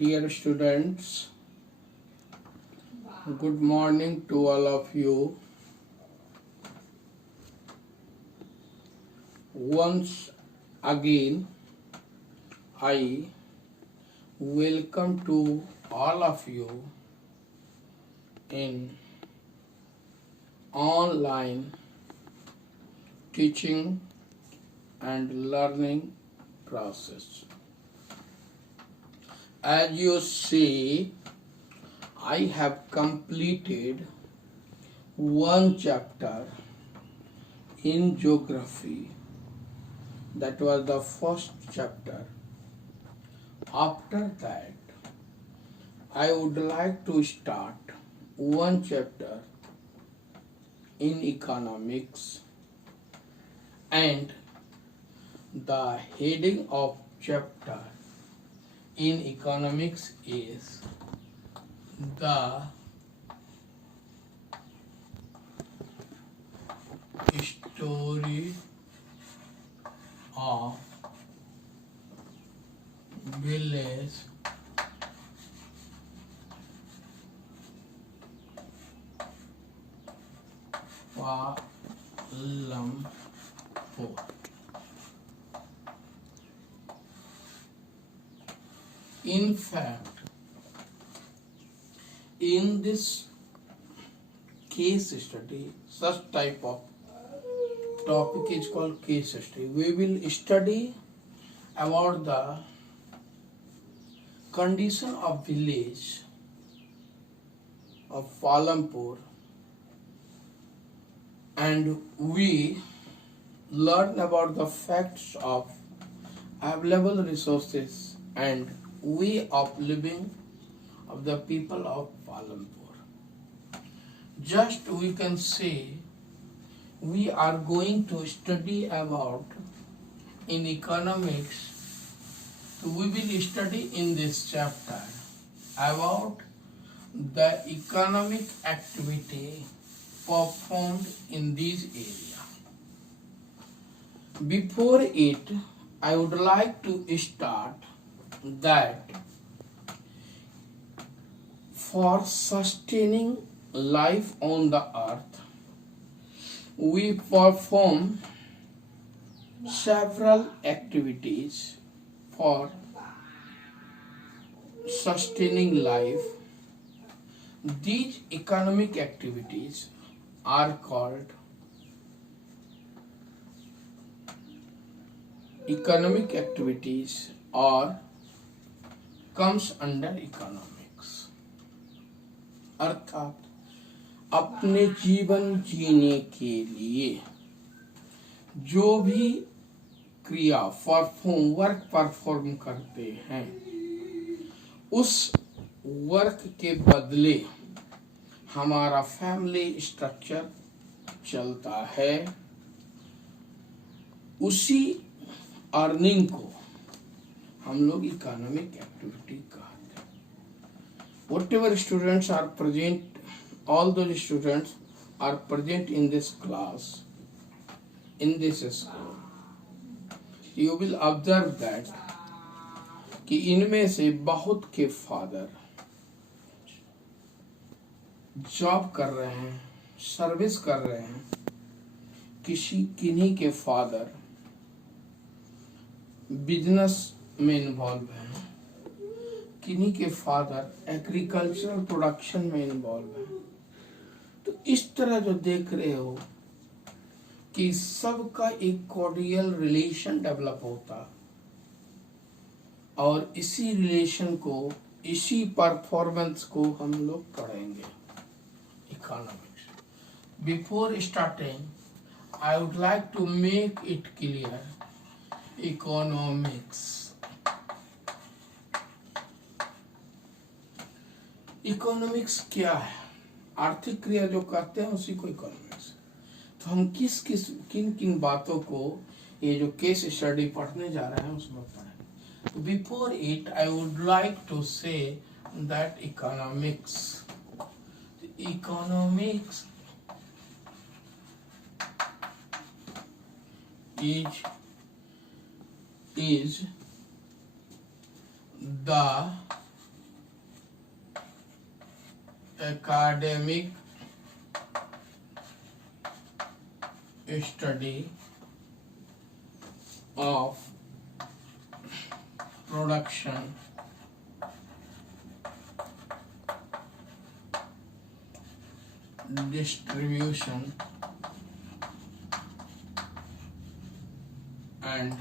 Dear students, good morning to all of you. Once again, I welcome to all of you in online teaching and learning process. As you see, I have completed one chapter in geography. That was the first chapter. After that, I would like to start one chapter in economics, and the heading of chapter in economics is the story of village Palampur. In fact, in this case study, such type of topic is called case study. We will study about the condition of village of Palampur, and we learn about the facts of available resources and way of living of the people of Palampur. Just we can say we are going to study about in economics. We will study in this chapter about the economic activity performed in this area. Before it, I would like to start that for sustaining life on the earth, we perform several activities for sustaining life. These economic activities are called economic activities or comes under economics. अर्थात अपने जीवन जीने के लिए जो भी क्रिया work perform करते हैं, उस वर्क के बदले हमारा फैमिली स्ट्रक्चर चलता है. उसी अर्निंग को हम लोग इकोनॉमिक एक्टिविटी कहते हैं. Whatever students are present, all those students are present in this class, in this school, you will observe that कि इनमें से बहुत के फादर जॉब कर रहे हैं, सर्विस कर रहे हैं. किन्हीं के फादर बिजनेस में इन्वॉल्व हैं, किन्हीं के फादर एग्रीकल्चरल प्रोडक्शन में इन्वॉल्व हैं. तो इस तरह जो देख रहे हो कि सबका एक कॉर्डियल रिलेशन डेवलप होता, और इसी रिलेशन को, इसी परफॉर्मेंस को हम लोग पढ़ेंगे economics. Before starting I would like to make it clear, economics क्या है? आर्थिक क्रिया जो करते हैं उसी को इकोनॉमिक्स. तो हम किन किन बातों को ये जो केस स्टडी पढ़ने जा रहे हैं उसमें पढ़ें. Before it, I would like to say that economics is the academic study of production distribution and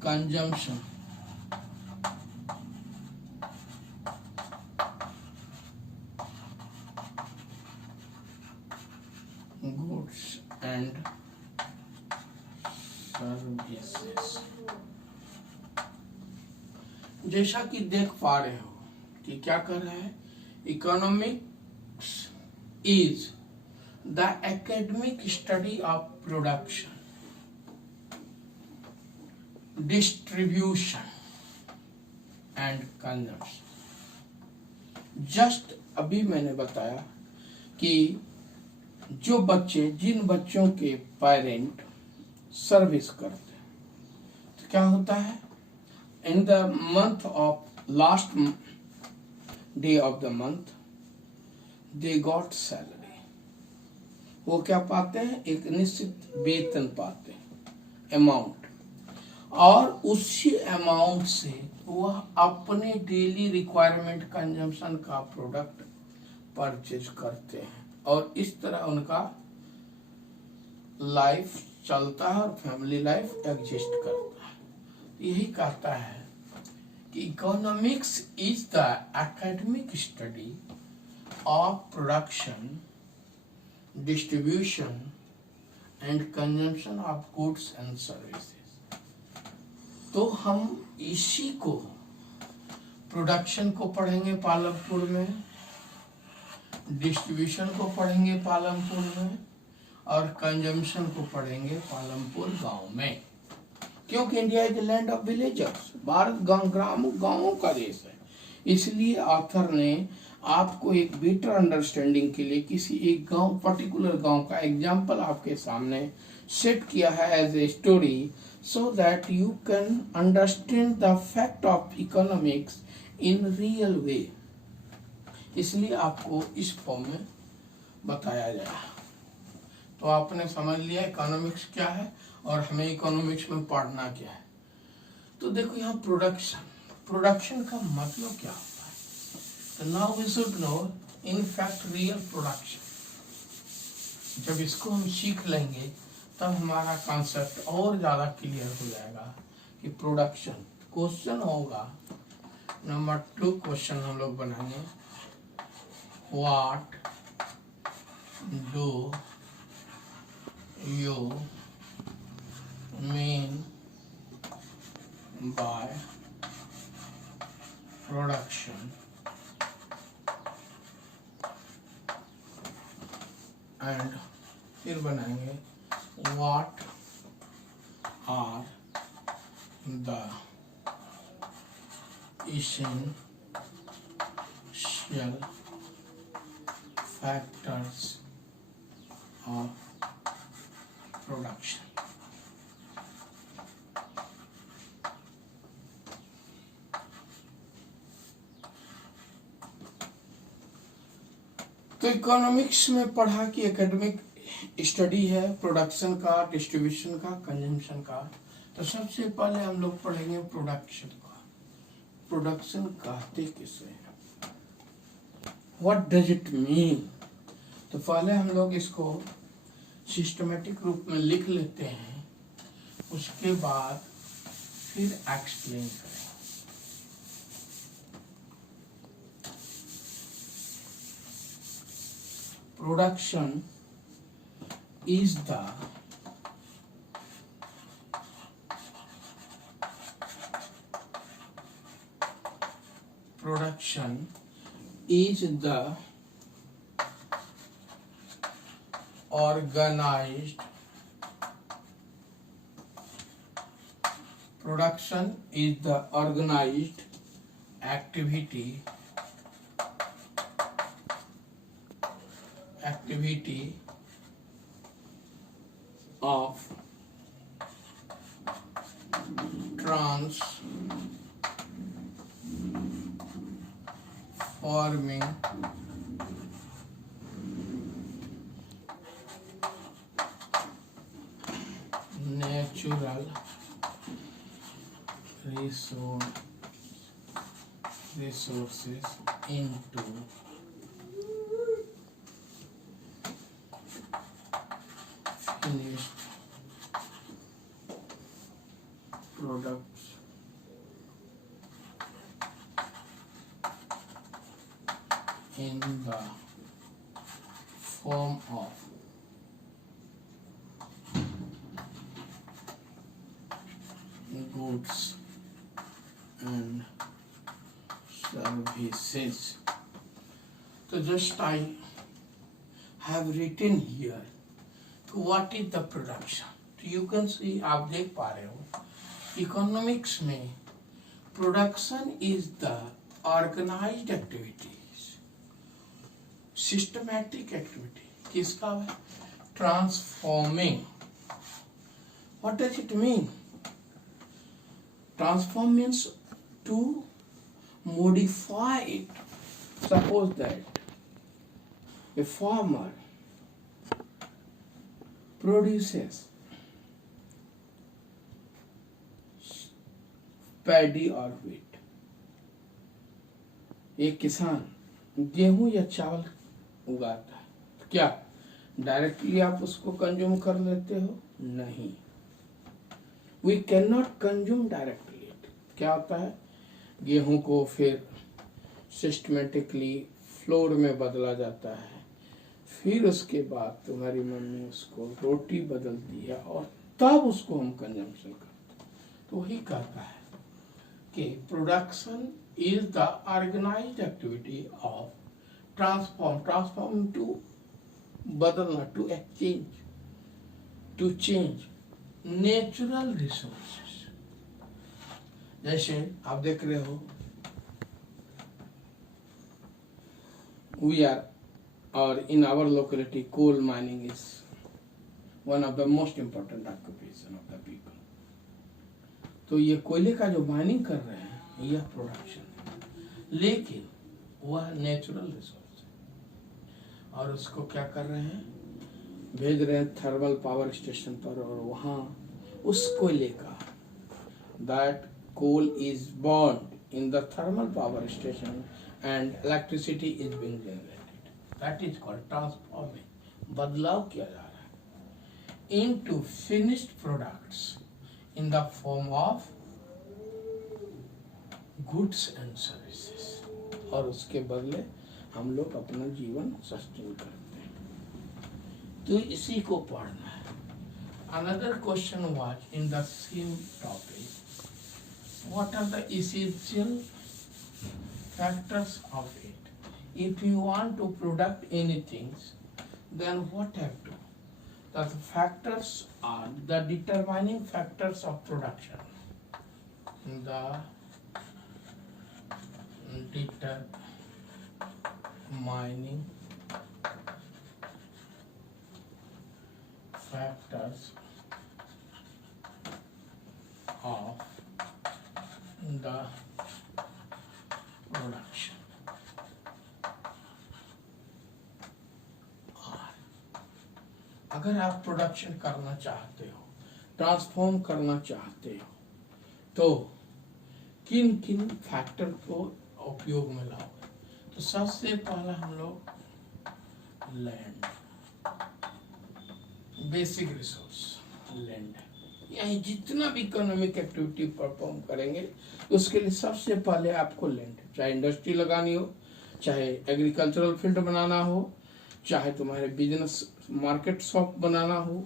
consumption goods and services। जैसा कि देख पा रहे हो कि क्या कर रहा है, economics is the academic study of production distribution and consumption. Just अभी मैंने बताया कि जो बच्चे, जिन बच्चों के पेरेंट सर्विस करते हैं, तो क्या होता है, in the month of last day of the month they got salary. वो क्या पाते हैं, एक निश्चित वेतन पाते हैं, अमाउंट, और उसी अमाउंट से वह अपने डेली रिक्वायरमेंट कंजम्पशन का प्रोडक्ट परचेज करते हैं, और इस तरह उनका लाइफ चलता है और फैमिली लाइफ एग्जिस्ट करता है। यही कहता है कि economics is the academic study of production distribution and consumption of goods and services. तो हम इसी को, प्रोडक्शन को पढ़ेंगे पालमपुर में, डिस्ट्रीब्यूशन को पढ़ेंगे पालमपुर में, और कंजम्पशन को पढ़ेंगे पालमपुर गांव में, क्योंकि India is land of villagers. Bharat गांवों का देश है। इसलिए ऑथर ने आपको एक बेटर अंडरस्टैंडिंग के लिए किसी एक गांव, पर्टिकुलर गांव का एग्जांपल आपके सामने सेट किया है as a story, so that you can understand the fact of economics in real way। इसलिए आपको इस फॉर्म में बताया गया। तो आपने समझ लिया इकोनॉमिक्स क्या है और हमें इकोनॉमिक्स में पढ़ना क्या है। तो देखो यहाँ प्रोडक्शन का मतलब क्या होता है। तो now we should know in fact real production. जब इसको हम सीख लेंगे तब हमारा कॉन्सेप्ट और ज्यादा क्लियर हो जाएगा कि प्रोडक्शन। क्वेश्चन होगा नंबर 2, क्वेश्चन हम लोग बनाएंगे, what do you mean by production and फिर बनाएंगे what are the essential factors of production। तो इकोनॉमिक्स में पढ़ा कि एकेडमिक स्टडी है प्रोडक्शन का, डिस्ट्रीब्यूशन का, कंजम्पशन का। तो सबसे पहले हम लोग पढ़ेंगे प्रोडक्शन का। प्रोडक्शन कहते किसे, व्हाट डज इट मीन। तो पहले हम लोग इसको सिस्टमेटिक रूप में लिख लेते हैं, उसके बाद फिर एक्सप्लेन करें। Production is the production is the organized activity of forming natural resources into finished products in the form of goods and services. So just I have written here तो what is the production. तो you can see, आप देख पा रहे हो economics में production is the organized activities, systematic activity किसका है, transforming. What does it mean? Transform means to modify it. Suppose that a farmer produces paddy or wheat. एक किसान गेहूं या चावल उगाता है, तो क्या डायरेक्टली आप उसको कंज्यूम कर लेते हो? नहीं, we can not consume directly. क्या होता है, गेहूं को फिर सिस्टमेटिकली फ्लोर में बदला जाता है, फिर उसके बाद तुम्हारी मम्मी उसको रोटी बदलती है और तब उसको हम कंजम्पशन करते हैं. तो वही कहता है कि production is the organised activity of transform to बदलना, to exchange, to change natural resources. जैसे आप देख रहे हो we are, or in our locality, coal mining is one of the most important occupation of the people. तो ये कोयले का जो माइनिंग कर रहे हैं यह प्रोडक्शन है, लेकिन वह नेचुरल रिसोर्स है और उसको क्या कर रहे हैं, भेज रहे हैं थर्मल पावर स्टेशन पर, और वहाँ उस कोयले का, that coal is burned in the thermal power station and electricity is being generated. That is called transforming. बदलाव किया जा रहा है into finished products in the form of goods and services. और उसके बदले हम लोग अपना जीवन सस्टेन करते हैं. तो इसी को पढ़ना है. Another question was in the same topic. What are the essential factors of it? If you want to product anything, then what have to? The factors are the determining factors of production. The determining factors of the production are, अगर आप production करना चाहते हो, transform करना चाहते हो, तो किन किन फैक्टर को उपयोग में लाओगे? तो सबसे पहला हम लोग लैंड, बेसिक रिसोर्स लैंड. यही जितना भी इकोनॉमिक एक्टिविटी परफॉर्म करेंगे उसके लिए सबसे पहले आपको लैंड, चाहे इंडस्ट्री लगानी हो, चाहे एग्रीकल्चरल फील्ड बनाना हो, चाहे तुम्हारे बिजनेस मार्केट शॉप बनाना हो,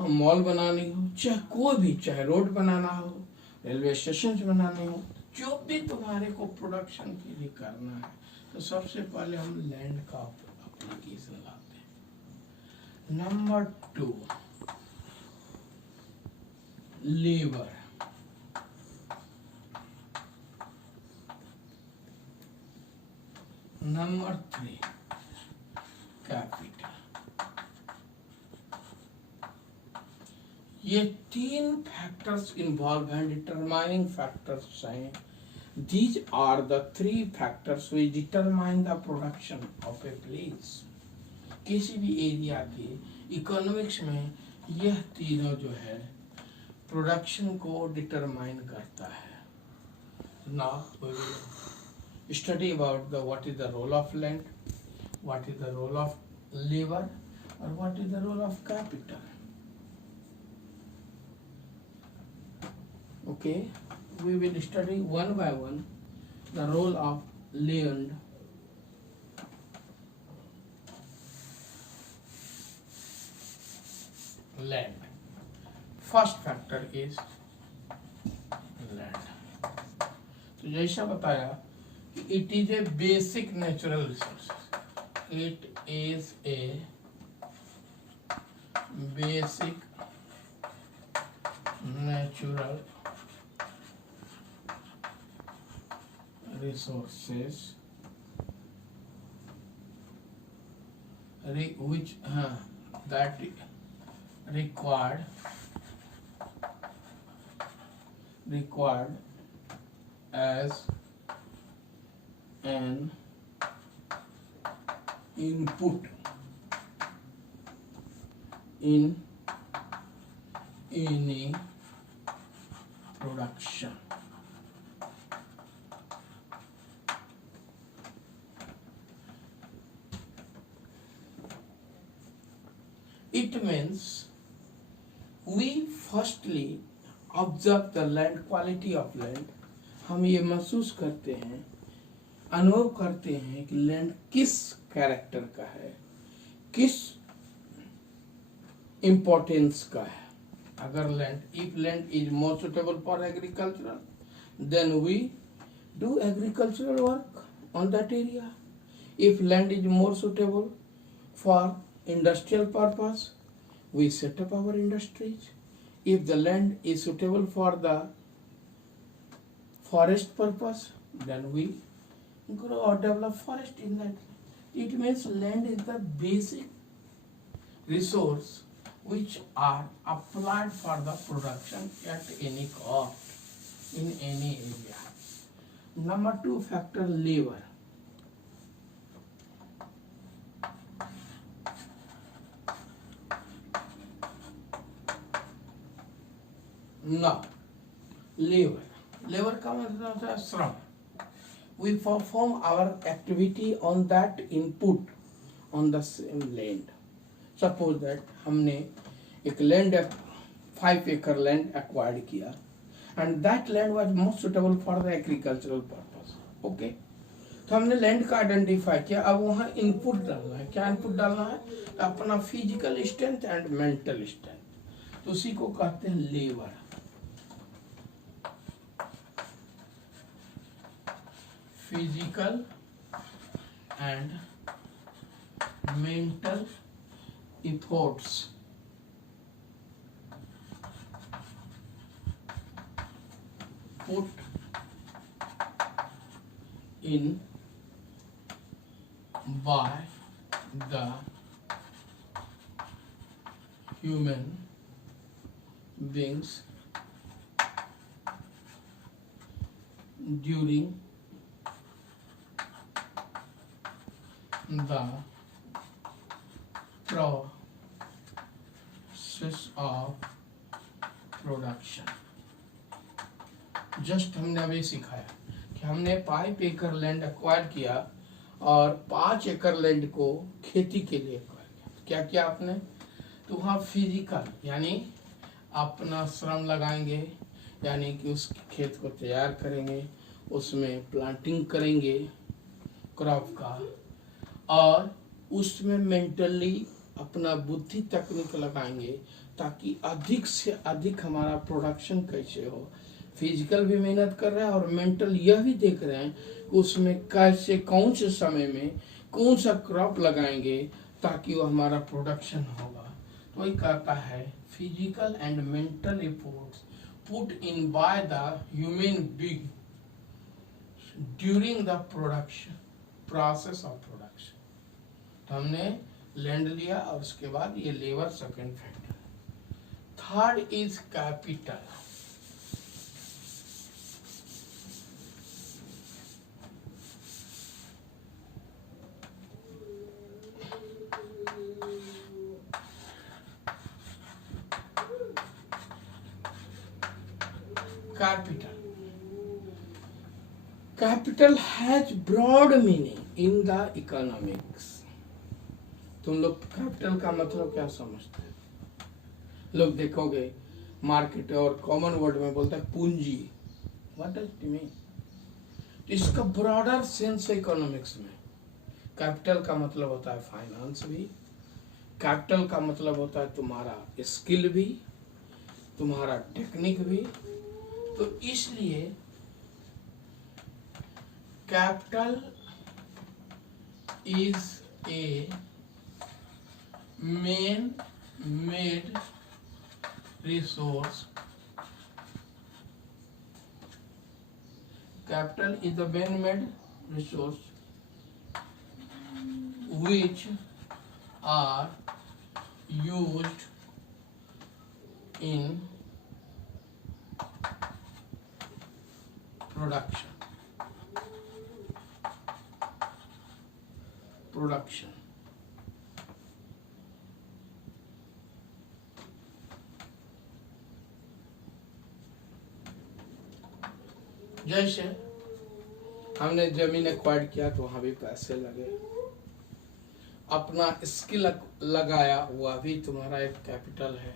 मॉल बनानी हो, चाहे कोई भी, चाहे रोड बनाना हो, रेलवे स्टेशन बनाने हो, जो भी तुम्हारे को प्रोडक्शन के लिए करना है, तो सबसे पहले हम लैंड का एप्लीकेशन लाते हैं. Number 2 labour. Number 3 capital. ये 3 फैक्टर्स इन्वॉल्व हैं, डिटरमाइनिंग फैक्टर्स हैं These are the three factors which determine the production of a place. किसी भी एरिया के इकोनॉमिक्स में यह तीनों जो है प्रोडक्शन को डिटरमाइन करता है. Now we will study about the what is the role of land, what is the role of labor, or what is the role of capital. Okay, we will study one by one the role of land. Land. First factor is land. तो जैसा बताया कि it is a basic natural resource. It is a basic natural resources which that required as an input in any production. It means we firstly observe the land, quality of land. हम ये महसूस करते हैं, अनुभव करते हैं कि land किस कैरेक्टर का है, किस इम्पोर्टेंस का है. अगर land, if land is more suitable for agricultural, then we do agricultural work on that area. If land is more suitable for industrial purpose, we set up our industries. If the land is suitable for the forest purpose, then we grow or develop forest in that. It means land is the basic resource which are applied for the production at any cost in any area. Number 2 factor, labor. Now, labor का मतलब होता है श्रम. We perform our activity on that input on the same land. Suppose that हमने एक land 5 acre land acquired किया, and that land was most suitable for the agricultural purpose. Okay, तो हमने land का identify किया. अब वहाँ input डालना है. क्या input डालना है? अपना physical strength and mental strength. तो उसी को कहते हैं labor. Physical and mental efforts put in by the human beings during the process of production. Just हमने अभी सिखाया कि हमने 5 एकड़ लैंड एक्वायर किया और 5 एकड़ लैंड को खेती के लिए एक्वायर किया. क्या किया आपने? तो वहाँ फिजिकल यानी अपना श्रम लगाएंगे, यानी कि उस खेत को तैयार करेंगे, उसमें प्लांटिंग करेंगे क्रॉप का, और उसमें मेंटली अपना बुद्धि तकनीक लगाएंगे ताकि अधिक से अधिक हमारा प्रोडक्शन कैसे हो. फिजिकल भी मेहनत कर रहे हैं और मेंटल यह भी देख रहे हैं कि उसमें कैसे कौन से समय में कौन सा क्रॉप लगाएंगे ताकि वो हमारा प्रोडक्शन होगा. तो वही कहता है physical and mental efforts put in by the human being during the production process of production. तो हमने लैंड लिया और उसके बाद ये labour second factor. Third is capital. capital. Capital has broad meaning in the economics. तुम लोग capital का मतलब क्या समझते हो? लोग देखोगे मार्केट और कॉमन वर्ड में बोलता है पूंजी. What does it mean? इसका ब्रॉडर सेंस है इकोनॉमिक्स में. कैपिटल का मतलब होता है फाइनेंस भी, कैपिटल का मतलब होता है तुम्हारा स्किल भी, तुम्हारा टेक्निक भी. तो इसलिए capital is A main made resource. Capital is the man-made resource which are used in production. जैसे हमने जमीन एक्वायर किया तो वहां भी पैसे लगे, अपना स्किल लगाया हुआ भी तुम्हारा एक कैपिटल है.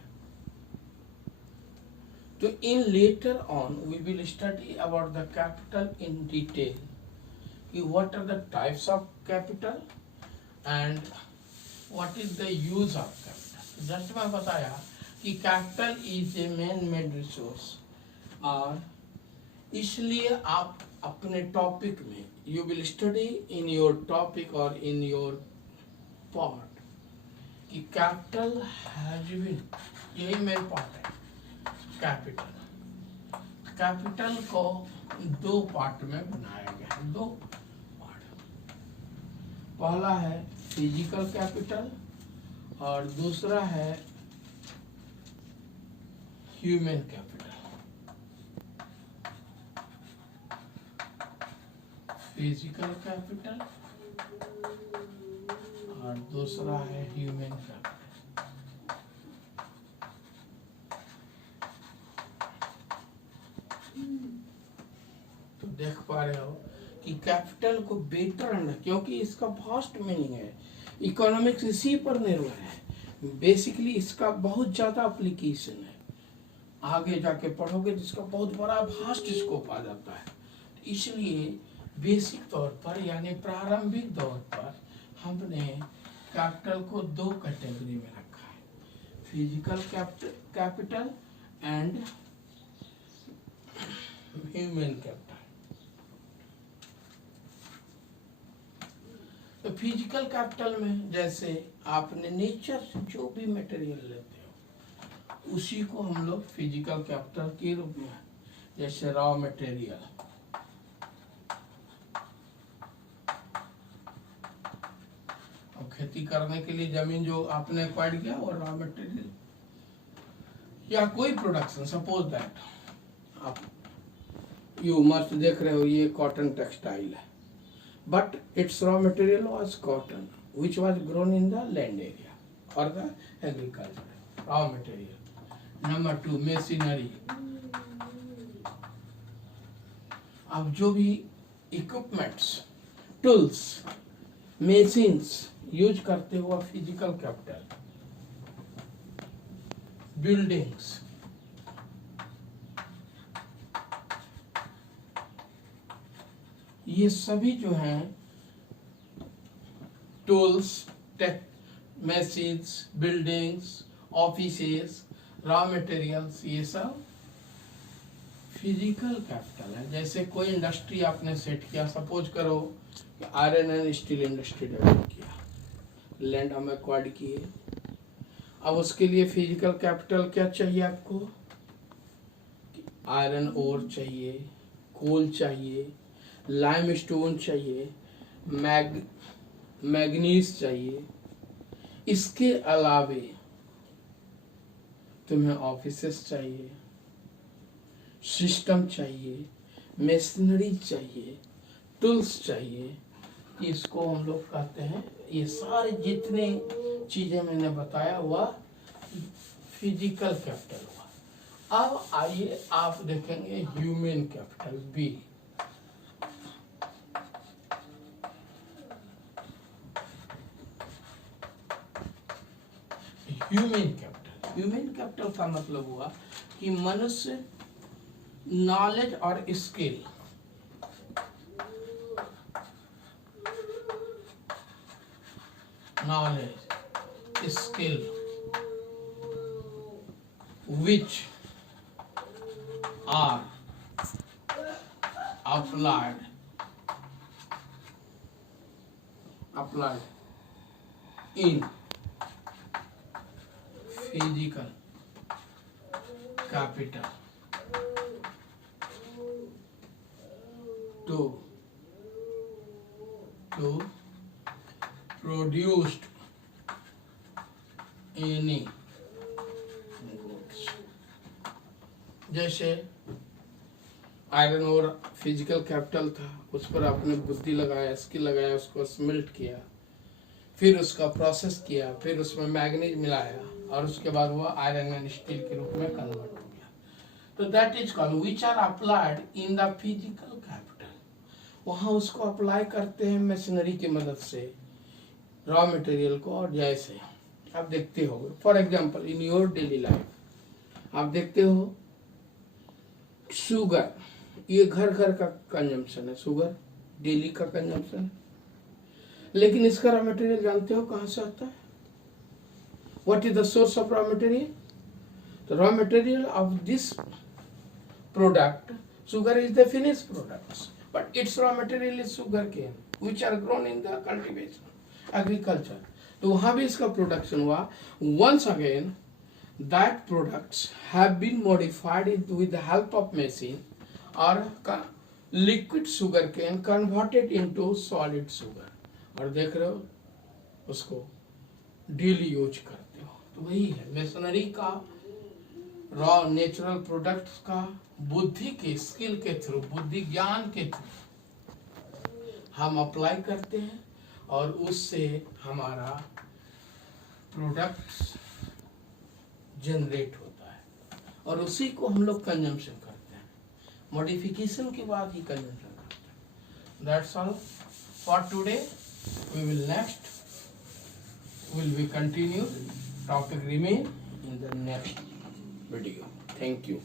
तो in later on we will study about the capital in detail कि what are the types of capital and what is the use of capital. Just मैं बताया कि capital is a man made resource, और इसलिए आप अपने topic में you will study in your topic और इन योर पार्ट कि कैपिटल हैज बीन, यही मेरे पार्ट है. कैपिटल को दो पार्ट में बनाया गया है. दो पार्ट, पहला है फिजिकल कैपिटल और दूसरा है ह्यूमन कैपिटल. फिजिकल कैपिटल और दूसरा है ह्यूमन कैपिटल. तो देख पा रहे हो कि कैपिटल को बेटर, क्योंकि इसका वास्ट मीनिंग है. इकोनॉमिक्स इसी पर निर्भर है. बेसिकली इसका बहुत ज्यादा एप्लीकेशन है. आगे जाके पढ़ोगे तो इसका बहुत बड़ा वास्ट स्कोप आ जाता है. इसलिए बेसिक तौर पर यानी प्रारंभिक तौर पर हमने कैपिटल को दो कैटेगरी में रखा है, physical capital and human capital. तो फिजिकल कैपिटल में जैसे आपने नेचर से जो भी मटेरियल लेते हो उसी को हम लोग फिजिकल कैपिटल के रूप में, जैसे रॉ मटेरियल, खेती करने के लिए जमीन जो आपने एक्वायर किया और रॉ मटेरियल या कोई प्रोडक्शन. सपोज दैट आप यू मस्ट देख रहे हो ये कॉटन टेक्सटाइल है, but it's raw material was cotton which was grown in the land area और the agriculture. Raw material. Number 2 machinery. अब जो भी इक्विपमेंट्स, टूल्स, मशीन्स यूज करते हुआ फिजिकल कैपिटल. बिल्डिंग्स, ये सभी जो हैं tools, tech, machines, buildings, offices, raw materials, ये सब फिजिकल कैपिटल है. जैसे कोई इंडस्ट्री आपने सेट किया, सपोज करो कि iron and steel industry develop किया, लैंड हम एक्वायर किए. अब उसके लिए फिजिकल कैपिटल क्या चाहिए आपको? आयरन ओर चाहिए, कोल चाहिए, लाइमस्टोन चाहिए, मैग्नीज चाहिए. इसके अलावे तुम्हें ऑफिसेस चाहिए, सिस्टम चाहिए, मशीनरी चाहिए, टूल्स चाहिए. इसको हम लोग कहते हैं, ये सारे जितने चीजें मैंने बताया हुआ फिजिकल कैपिटल हुआ. अब आइए आप देखेंगे human capital B. Human capital का मतलब हुआ कि मनुष्य नॉलेज और skill, which are applied in physical capital to produce any goods। जैसे आयरन और फिजिकल कैपिटल था, उस पर आपने बुद्धि लगाया, स्किल लगाया, उसको स्मेल्ट किया, फिर उसका प्रोसेस किया, फिर उसमें मैग्नीज मिलाया और उसके बाद वो आयरन एंड स्टील के रूप में कन्वर्ट हो गया। तो that is called which are applied in the physical capital. वहाँ उसको अप्लाई करते हैं मशीनरी की मदद से, रॉ मटेरियल को। और जैसे आप देखते हो, for example in your daily life आप देखते हो शुगर, ये घर घर का कंजम्पशन है, शुगर डेली का कंजम्पशन है, लेकिन इसका रॉ मटेरियल जानते हो कहाँ से आता है? What is the source of raw material? The raw material of this product sugar is the finished products, but its raw material is sugar cane which are grown in the cultivation agriculture। तो वहां भी इसका production हुआ। once again that products have been modified with the help of machine or liquid sugar cane converted into solid sugar, और देख रहे हो उसको डेली यूज करते हो। तो वही है मशीनरी का, रॉ नेचुरल प्रोडक्ट्स का बुद्धि के, स्किल के थ्रू, बुद्धि ज्ञान के थ्रू हम अप्लाई करते हैं और उससे हमारा प्रोडक्ट्स जनरेट होता है और उसी को हम लोग कंजम्पशन करते हैं। मॉडिफिकेशन के बाद ही कंजम्पशन करते हैं। That's all for today. We will next will be continued, topic remain in the next video। Thank you।